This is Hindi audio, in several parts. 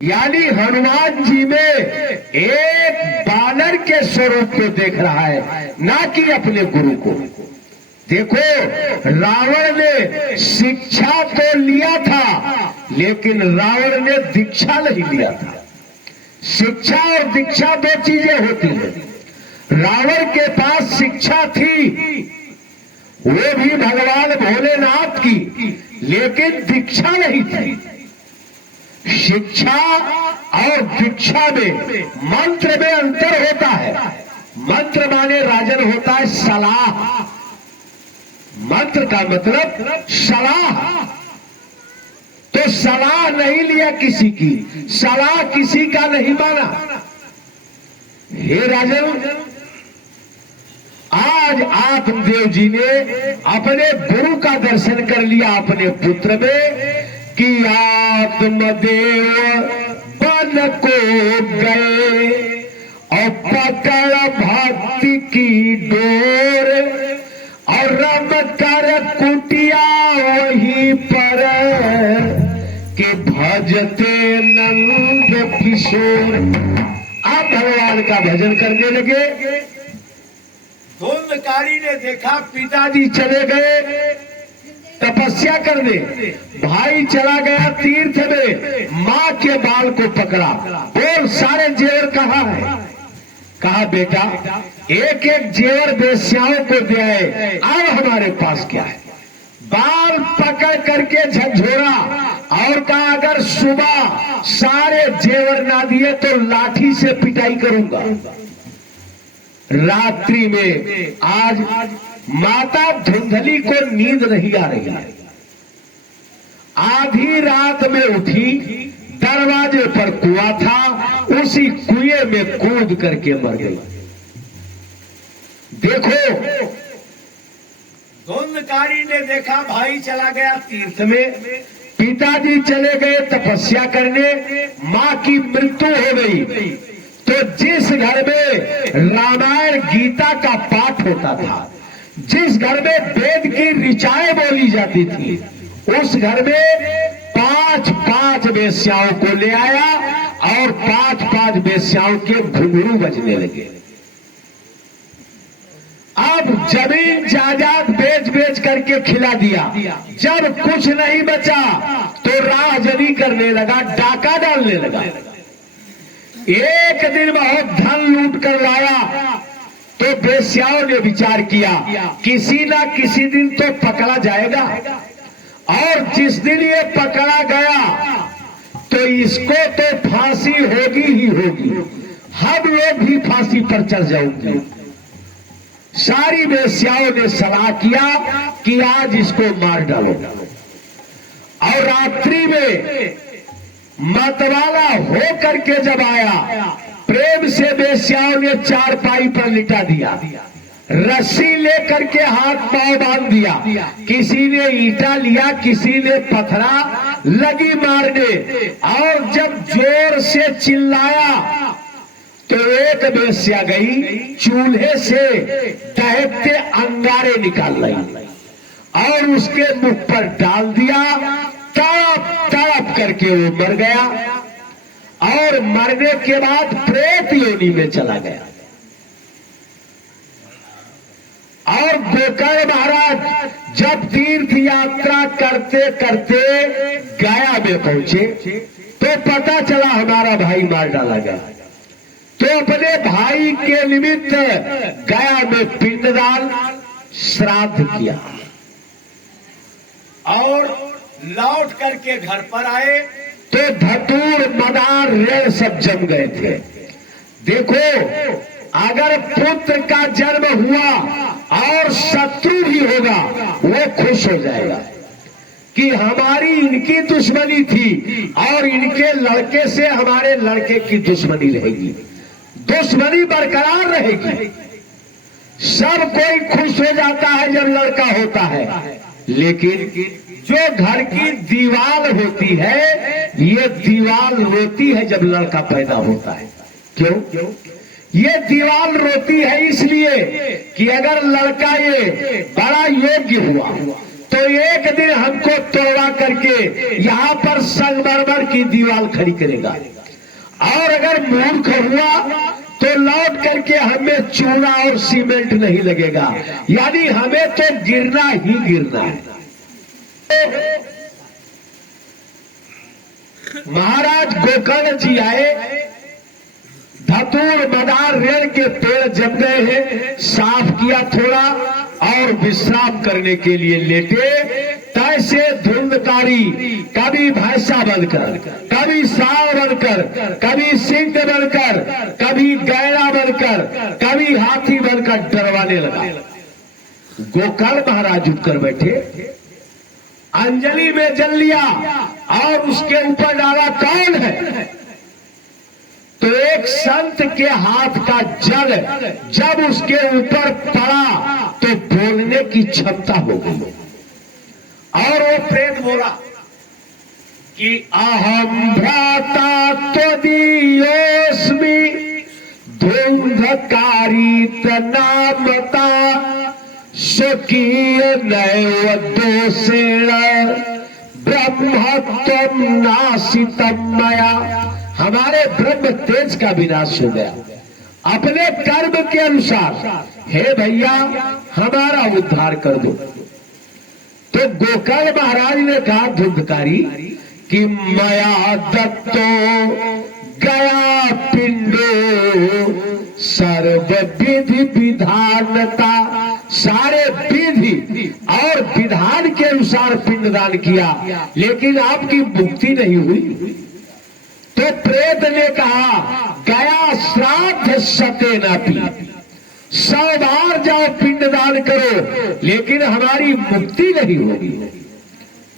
यानी हनुमान जी में एक बानर के स्वरूप को देख रहा है, ना कि अपने गुरु को। देखो, रावण ने शिक्षा तो लिया था, लेकिन रावण ने दीक्षा नहीं लिया था। शिक्षा और दीक्षा दो चीजें होती हैं। रावण के पास शिक्षा थी, वो भी भगवान भोलेनाथ की, लेकिन दीक्षा नहीं थी। शिक्षा और दीक्षा में मंत्र में अंतर होता है। मंत्र माने राजन होता है सलाह, मंत्र का मतलब सलाह। तो सलाह नहीं लिया किसी की, सलाह किसी का नहीं माना। हे राजन, आज आत्मदेव जी ने अपने गुरु का दर्शन कर लिया अपने पुत्र में कि आत्मदेव बन को गए और पकड़ भक्ति की डोर और रम कर कुटिया वहीं पर के भजते नंद किशोर। आप भगवान का भजन करने लगे। धुंधकारी ने देखा पिताजी चले गए तपस्या करने, भाई चला गया तीर्थ में, माँ के बाल को पकड़ा, बोल सारे जेवर कहाँ है? कहा बेटा एक एक जेवर वेश्याओं को दे आए, अब हमारे पास क्या है? बाल पकड़ करके झकझोरा और कहा अगर सुबह सारे जेवर ना दिए तो लाठी से पिटाई करूंगा। रात्रि में आज माता धुंधली को नींद नहीं आ रही है। आधी रात में उठी, दरवाजे पर कुआं था, उसी कुएं में कूद करके मर गई। देखो, धुंधकारी ने देखा भाई चला गया तीर्थ में, पिताजी चले गए तपस्या करने, मां की मृत्यु हो गई। तो जिस घर में रामायण गीता का पाठ होता था, जिस घर में वेद की ऋचाएं बोली जाती थी, उस घर में 5-5 वेश्याओं को ले आया और 5-5 वेश्याओं के घुंघरू बजने लगे। अब जमीन जायदाद बेच बेच करके खिला दिया। जब कुछ नहीं बचा तो राहजनी करने लगा, डाका डालने लगा। एक दिन बहुत धन लूट कर लाया तो वेश्याओं ने विचार किया किसी ना किसी दिन तो पकड़ा जाएगा, और जिस दिन ये पकड़ा गया तो इसको तो फांसी होगी ही होगी, हम लोग भी फांसी पर चढ़ जाएंगे। सारी वेश्याओं ने सलाह किया कि आज इसको मार डालो। और रात्रि में मतवाला हो करके जब आया, प्रेम से वेश्याओं ने चारपाई पर लिटा दिया, रस्सी लेकर के हाथ पांव बांध दिया, किसी ने ईंटा लिया, किसी ने पत्थरा, लगी मारने। और जब जोर से चिल्लाया तो एक वेश्या गई, चूल्हे से दहकते अंगारे निकाल लाई और उसके मुख पर डाल दिया। तड़प तड़प करके वो मर गया और मरने के बाद प्रेत योनि में चला गया। और गोकर्ण महाराज जब तीर्थ यात्रा करते करते गया में पहुंचे तो पता चला हमारा भाई मार डाला गया। तो अपने भाई के निमित्त गया में पिंडदान श्राद्ध किया और लौट करके घर पर आए तो धतूर मदार रेड़ सब जम गए थे। देखो, अगर पुत्र का जन्म हुआ और शत्रु भी होगा वो खुश हो जाएगा कि हमारी इनकी दुश्मनी थी और इनके लड़के से हमारे लड़के की दुश्मनी रहेगी, दुश्मनी बरकरार रहेगी। सब कोई खुश हो जाता है जब लड़का होता है, लेकिन जो घर की दीवार होती है, ये दीवार रोती है जब लड़का पैदा होता है। क्यों? ये दीवार रोती है इसलिए कि अगर लड़का ये बड़ा योग्य हुआ, तो एक दिन हमको तोड़वा करके यहाँ पर संगमरमर की दीवार खड़ी करेगा, और अगर मूर्ख हुआ तो लौट करके हमें चूना और सीमेंट नहीं लगेगा, यानी हमें तो गिरना ही गिरना है। महाराज गोकर्ण जी आए, धतूर मदार रेड़ के पेड़ जम गए हैं, साफ किया थोड़ा और विश्राम करने के लिए लेटे। तैसे धुंधकारी कभी भैंसा बनकर, कभी सांड बनकर, कभी सिंह बनकर, कभी गैड़ा बनकर, कभी हाथी बनकर डरवाने लगा। गोकर्ण महाराज उठकर बैठे, अंजलि में जल लिया और उसके ऊपर डाला कौन है? तो एक संत के हाथ का जल जब उसके ऊपर पड़ा तो बोलने की क्षमता हो गई, और वो प्रेत बोला कि अहम भ्राता त्वदीयोऽस्मि धुंधकारी तनामता स्वकीय नैव दोषेण ब्रह्मत्वं नाशितम् मया। हमारे ब्रह्म तेज का विनाश हो गया अपने कर्म के अनुसार, हे भैया हमारा उद्धार कर दो। तो गोकर्ण महाराज ने कहा धुंधकारी कि मया दत्तो गया पिंडो सर्व विधि विधानता, सारे विधि और विधान के अनुसार पिंडदान किया, लेकिन आपकी मुक्ति नहीं हुई। तो प्रेत ने कहा गया श्राद्ध सते न पी, 100 बार जाओ पिंडदान करो, लेकिन हमारी मुक्ति नहीं होगी,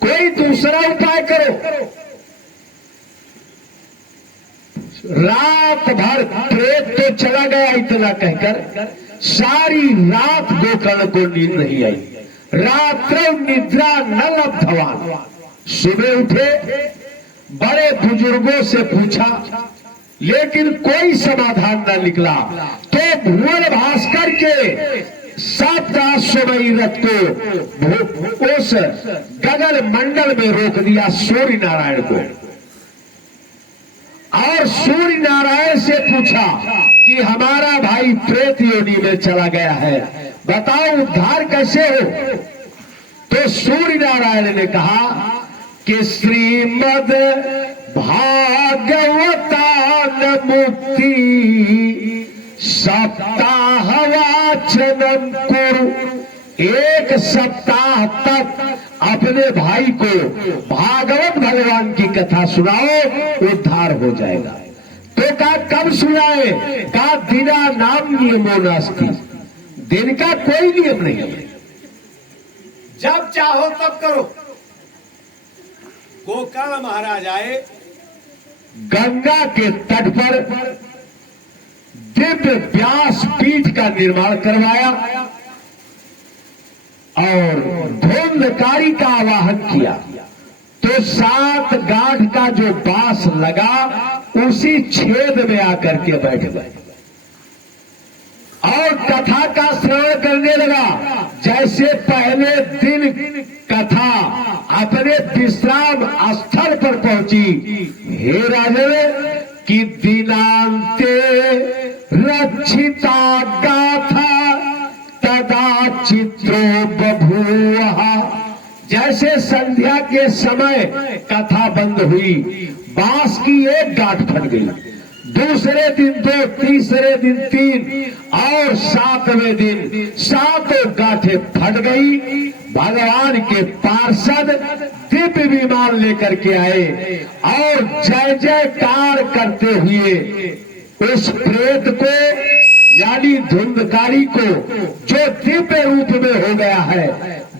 कोई दूसरा उपाय करो। रात भर प्रेत तो चला गया इतना कहकर, सारी रात गोकर्ण को नींद नहीं आई। रात्र निद्रा न लब्धवान। सुबह उठे, बड़े बुजुर्गों से पूछा, लेकिन कोई समाधान न निकला। तो भुवन भास्कर के सप्ताश्वमयी रथ को उस गगन मंडल में रोक दिया सूर्य नारायण को, और सूर्य नारायण से पूछा कि हमारा भाई प्रेत योनि में चला गया है, बताओ उद्धार कैसे हो? तो सूर्य नारायण ने कहा कि श्रीमद भागवतान मुक्ति सप्ताह वाचनम कुरु। 1 सप्ताह तक अपने भाई को भागवत भगवान की कथा सुनाओ, उद्धार हो जाएगा। तो कहा कब सुनाए? कहा दिना नाम नियमो नास्ति, दिन का कोई नियम नहीं है, जब चाहो तब करो। गोकर्ण महाराज आए, गंगा के तट पर दिव्य व्यास पीठ का निर्माण करवाया और धुंधकारी का आवाहन किया। तो 7 गांठ का जो बांस लगा उसी छेद में आकर के बैठ गए और कथा का श्रवण करने लगा। जैसे पहले दिन कथा अपने विश्राम स्थल पर पहुंची, हे राजन कि दिनांते रक्षिता गाथा तदा चित्रो बभूव। जैसे संध्या के समय कथा बंद हुई, बांस की एक गांठ फट गई, दूसरे दिन 2, तीसरे दिन 3 और 7वें दिन 7 गांठें फट गई। भगवान के पार्षद दिव्य विमान लेकर के आए और जय जयकार करते हुए उस प्रेत को यानी धुंधकारी को, जो दिव्य रूप में हो गया है,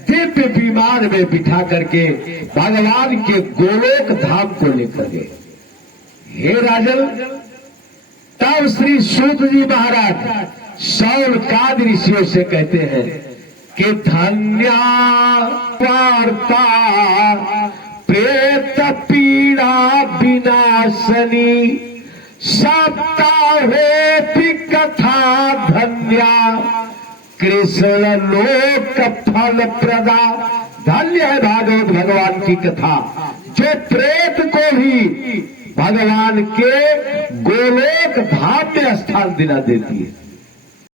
दिव्य विमान में बिठा करके भगवान के गोलोक धाम को लेकर गए। हे राजन, तब श्री सूत जी महाराज शौनकादि ऋषियों से कहते हैं कि धन्या वार्ता प्रेत पीड़ा विनाशनी सप्ताहोपि कथा धन्या कृष्ण लोक फल प्रदा। धन्य है भागवत भगवान की कथा, जो प्रेत को भी भगवान के गोलोक धाम में स्थान दिला देती है।